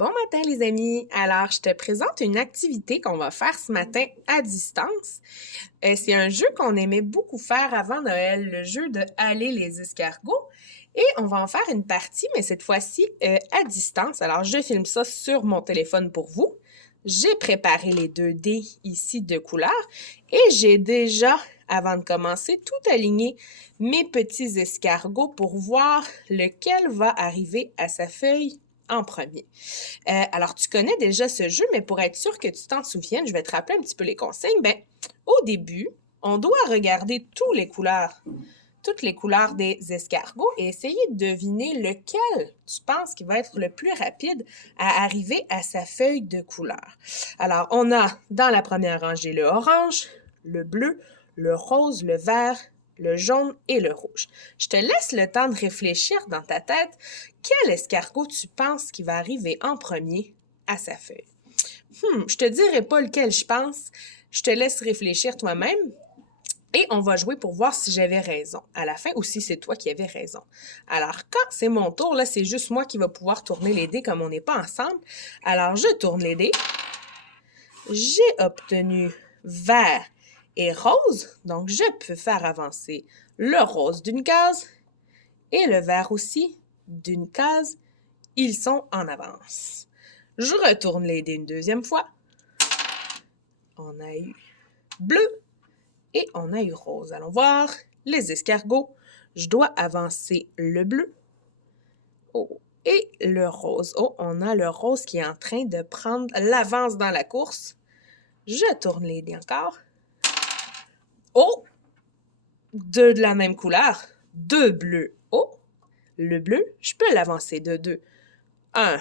Bon matin les amis! Alors, je te présente une activité qu'on va faire ce matin à distance. C'est un jeu qu'on aimait beaucoup faire avant Noël, le jeu de Aller les escargots. Et on va en faire une partie, mais cette fois-ci à distance. Alors, je filme ça sur mon téléphone pour vous. J'ai préparé les 2 dés ici de couleur et j'ai déjà, avant de commencer, tout aligné mes petits escargots pour voir lequel va arriver à sa feuille en premier. Alors, tu connais déjà ce jeu, mais pour être sûr que tu t'en souviennes, je vais te rappeler un petit peu les consignes. Au début, on doit regarder toutes les couleurs des escargots et essayer de deviner lequel tu penses qui va être le plus rapide à arriver à sa feuille de couleur. Alors, on a dans la première rangée le orange, le bleu, le rose, le vert, le jaune et le rouge. Je te laisse le temps de réfléchir dans ta tête quel escargot tu penses qui va arriver en premier à sa feuille. Je te dirai pas lequel je pense, je te laisse réfléchir toi-même et on va jouer pour voir si j'avais raison à la fin ou si c'est toi qui avais raison. Alors, quand c'est mon tour, là, c'est juste moi qui va pouvoir tourner les dés comme on n'est pas ensemble. Alors, je tourne les dés. J'ai obtenu vert et rose, donc je peux faire avancer le rose d'une case et le vert aussi d'une case. Ils sont en avance. Je retourne les dés une deuxième fois. On a eu bleu et on a eu rose. Allons voir les escargots. Je dois avancer le bleu. Oh, et le rose. Oh, on a le rose qui est en train de prendre l'avance dans la course. Je tourne les dés encore. Oh! 2 de la même couleur. 2 bleus. Oh! Le bleu, je peux l'avancer de 2. 1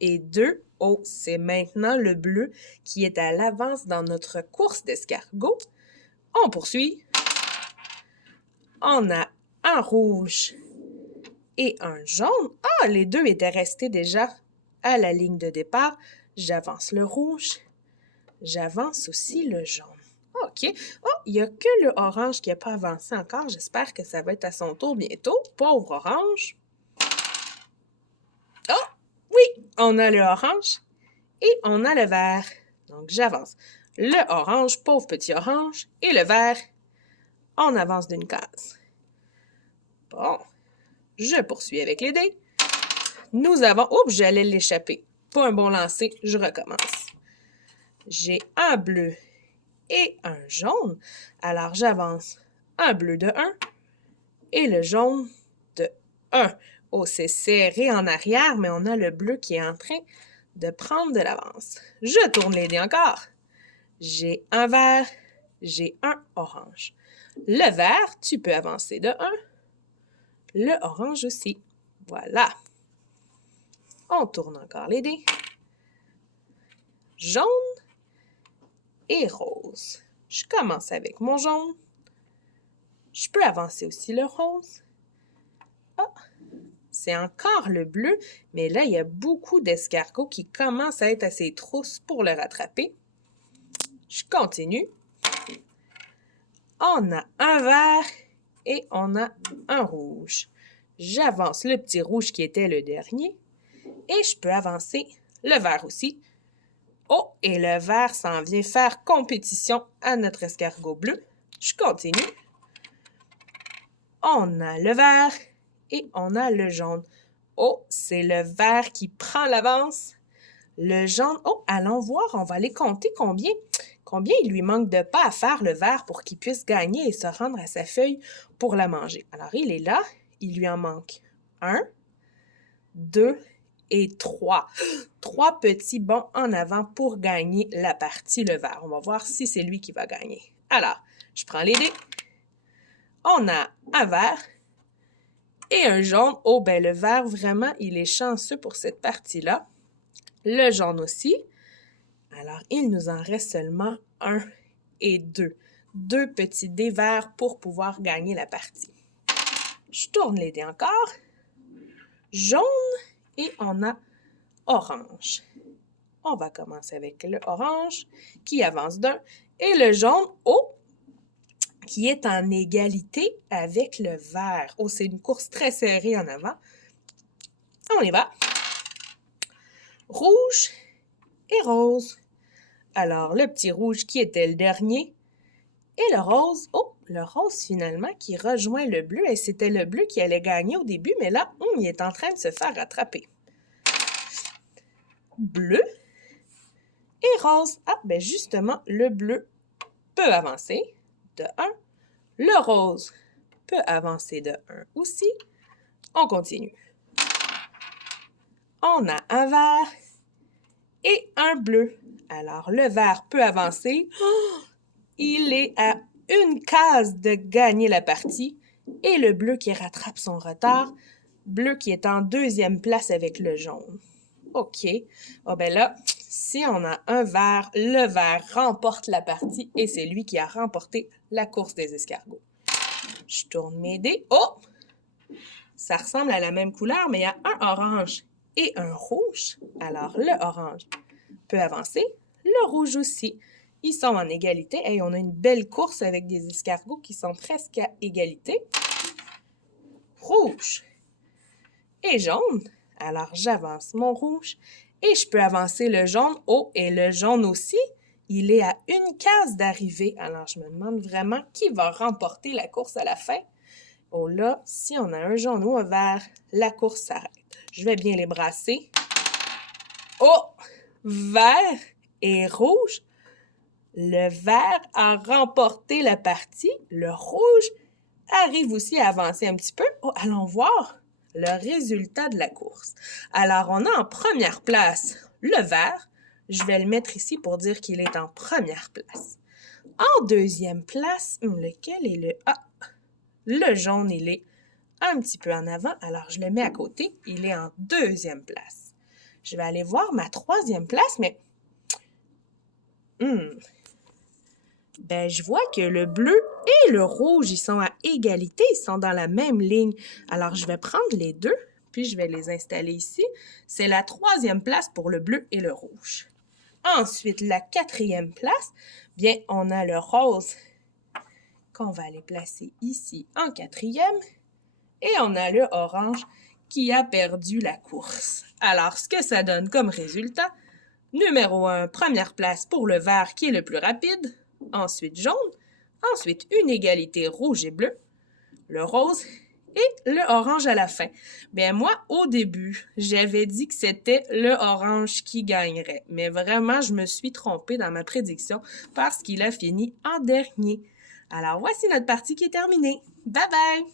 et 2. Oh, c'est maintenant le bleu qui est à l'avance dans notre course d'escargots. On poursuit. On a un rouge et un jaune. Ah, les deux étaient restés déjà à la ligne de départ. J'avance le rouge. J'avance aussi le jaune. OK. Oh, il n'y a que le orange qui n'a pas avancé encore. J'espère que ça va être à son tour bientôt. Pauvre orange. Oh, oui, on a le orange et on a le vert. Donc, j'avance. Le orange, pauvre petit orange, et le vert, on avance d'une case. Bon, je poursuis avec les dés. Nous avons... Oups, j'allais l'échapper. Pas un bon lancer, je recommence. J'ai un bleu et un jaune. Alors, j'avance un bleu de 1 et le jaune de 1. Oh, c'est serré en arrière, mais on a le bleu qui est en train de prendre de l'avance. Je tourne les dés encore. J'ai un vert, j'ai un orange. Le vert, tu peux avancer de 1. Le orange aussi. Voilà. On tourne encore les dés. Jaune et rose. Je commence avec mon jaune. Je peux avancer aussi le rose. Ah, c'est encore le bleu, mais là, il y a beaucoup d'escargots qui commencent à être à ses trousses pour le rattraper. Je continue. On a un vert et on a un rouge. J'avance le petit rouge qui était le dernier et je peux avancer le vert aussi. Oh, et le vert s'en vient faire compétition à notre escargot bleu. Je continue. On a le vert et on a le jaune. Oh, c'est le vert qui prend l'avance. Le jaune, oh, allons voir, on va aller compter combien il lui manque de pas à faire le vert pour qu'il puisse gagner et se rendre à sa feuille pour la manger. Alors, il est là, il lui en manque 1, 2 et 3. 3 petits bonds en avant pour gagner la partie, le vert. On va voir si c'est lui qui va gagner. Alors, je prends les dés. On a un vert et un jaune. Oh, ben le vert, vraiment, il est chanceux pour cette partie-là. Le jaune aussi. Alors, il nous en reste seulement 1 et 2. 2 petits dés verts pour pouvoir gagner la partie. Je tourne les dés encore. Jaune et on a orange. On va commencer avec le orange qui avance d'un et le jaune, oh, qui est en égalité avec le vert. Oh, c'est une course très serrée en avant. On y va. rouge et rose. Alors, le petit rouge qui était le dernier et le rose, oh, le rose finalement qui rejoint le bleu et c'était le bleu qui allait gagner au début, mais là, il est en train de se faire rattraper. Bleu et rose. Ah, ben justement, le bleu peut avancer de 1. Le rose peut avancer de 1 aussi. On continue. On a un vert et un bleu. Alors, le vert peut avancer. Oh, il est à une case de gagner la partie. Et le bleu qui rattrape son retard. Bleu qui est en deuxième place avec le jaune. OK. Oh ben là, si on a un vert, le vert remporte la partie et c'est lui qui a remporté la course des escargots. Je tourne mes dés. Oh! Ça ressemble à la même couleur, mais il y a un orange et un rouge. Alors, le orange peut avancer, le rouge aussi. Ils sont en égalité. Et on a une belle course avec des escargots qui sont presque à égalité. Rouge et jaune. Alors, j'avance mon rouge et je peux avancer le jaune. Oh, et le jaune aussi, il est à une case d'arrivée. Alors, je me demande vraiment qui va remporter la course à la fin. Oh là, si on a un jaune ou un vert, la course s'arrête. Je vais bien les brasser. Oh, vert et rouge. Le vert a remporté la partie. Le rouge arrive aussi à avancer un petit peu. Oh, allons voir le résultat de la course. Alors, on a en première place le vert. Je vais le mettre ici pour dire qu'il est en première place. En deuxième place, lequel est le... Ah, le jaune, il est un petit peu en avant. Alors, je le mets à côté. Il est en deuxième place. Je vais aller voir ma troisième place, mais... Ben, je vois que le bleu et le rouge, ils sont à égalité, ils sont dans la même ligne. Alors, je vais prendre les deux, puis je vais les installer ici. C'est la troisième place pour le bleu et le rouge. Ensuite, la quatrième place, bien, on a le rose qu'on va aller placer ici en quatrième. Et on a le orange qui a perdu la course. Alors, ce que ça donne comme résultat, numéro 1, première place pour le vert qui est le plus rapide. Ensuite jaune, ensuite une égalité rouge et bleu, le rose et le orange à la fin. Bien moi, au début, j'avais dit que c'était le orange qui gagnerait, mais vraiment, je me suis trompée dans ma prédiction parce qu'il a fini en dernier. Alors voici notre partie qui est terminée. Bye bye!